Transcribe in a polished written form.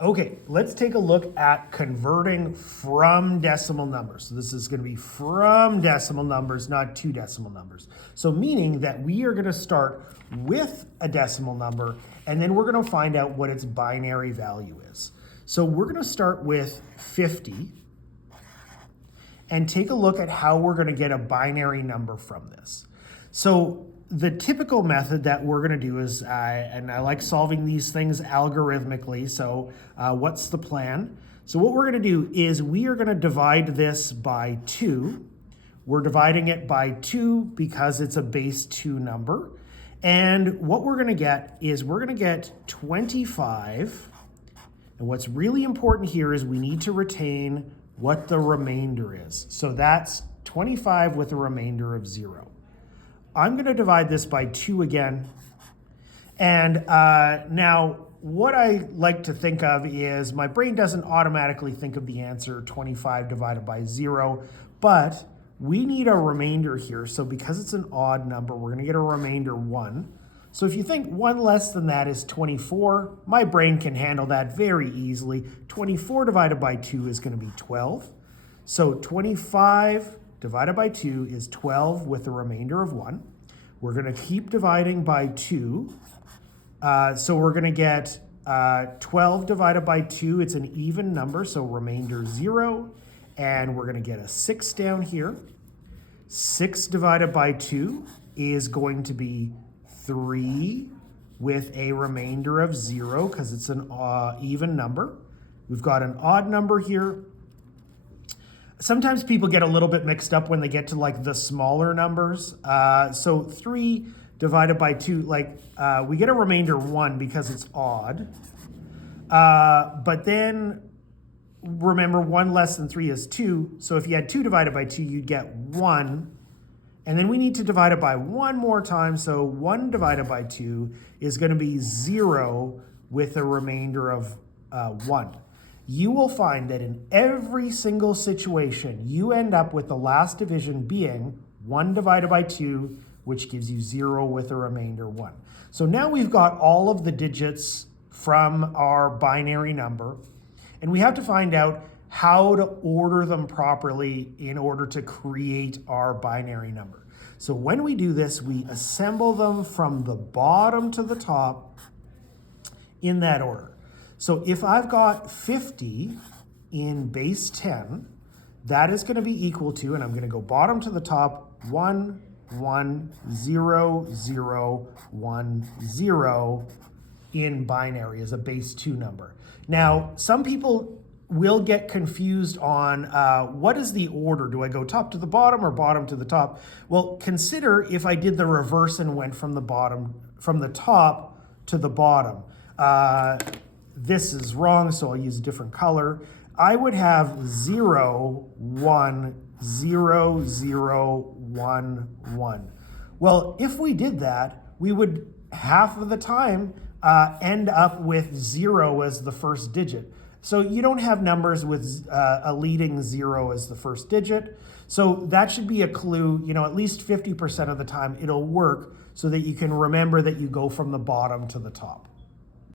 Okay, let's take a look at converting from decimal numbers. So this is going to be from decimal numbers, not to decimal numbers. So meaning that we are going to start with a decimal number, and then we're going to find out what its binary value is. So we're going to start with 50 and take a look at how we're going to get a binary number from this. So the typical method that we're going to do is, and I like solving these things algorithmically, so what's the plan? So what we're going to do is we are going to divide this by 2. We're dividing it by 2 because it's a base 2 number. And what we're going to get is we're going to get 25. And what's really important here is we need to retain what the remainder is. So that's 25 with a remainder of 0. I'm going to divide this by 2 again. And now what I like to think of is my brain doesn't automatically think of the answer 25 divided by 0, but we need a remainder here. So because it's an odd number, we're going to get a remainder 1. So if you think 1 less than that is 24, my brain can handle that very easily. 24 divided by 2 is going to be 12. So 25 divided by 2 is 12 with a remainder of 1. We're going to keep dividing by 2. So we're going to get 12 divided by 2. It's an even number, so remainder 0. And we're going to get a 6 down here. 6 divided by 2 is going to be 3 with a remainder of 0 because it's an even number. We've got an odd number here. Sometimes people get a little bit mixed up when they get to like the smaller numbers. So 3 divided by 2, we get a remainder 1 because it's odd. But then remember 1 less than 3 is 2. So if you had 2 divided by 2, you'd get 1. And then we need to divide it by 1 more time. So 1 divided by 2 is going to be 0 with a remainder of 1. You will find that in every single situation, you end up with the last division being 1 divided by 2, which gives you 0 with a remainder 1. So now we've got all of the digits from our binary number, and we have to find out how to order them properly in order to create our binary number. So when we do this, we assemble them from the bottom to the top in that order. So if I've got 50 in base 10, that is going to be equal to, and I'm going to go bottom to the top, 1, 1, 0, 0, 1, 0 in binary as a base 2 number. Now, some people will get confused on what is the order? Do I go top to the bottom or bottom to the top? Well, consider if I did the reverse and went from the top to the bottom. This is wrong, so I'll use a different color. I would have 0, 1, 0, 0, 1, 1. Well, if we did that, we would half of the time end up with 0 as the first digit. So you don't have numbers with a leading 0 as the first digit. So that should be a clue, at least 50% of the time it'll work so that you can remember that you go from the bottom to the top.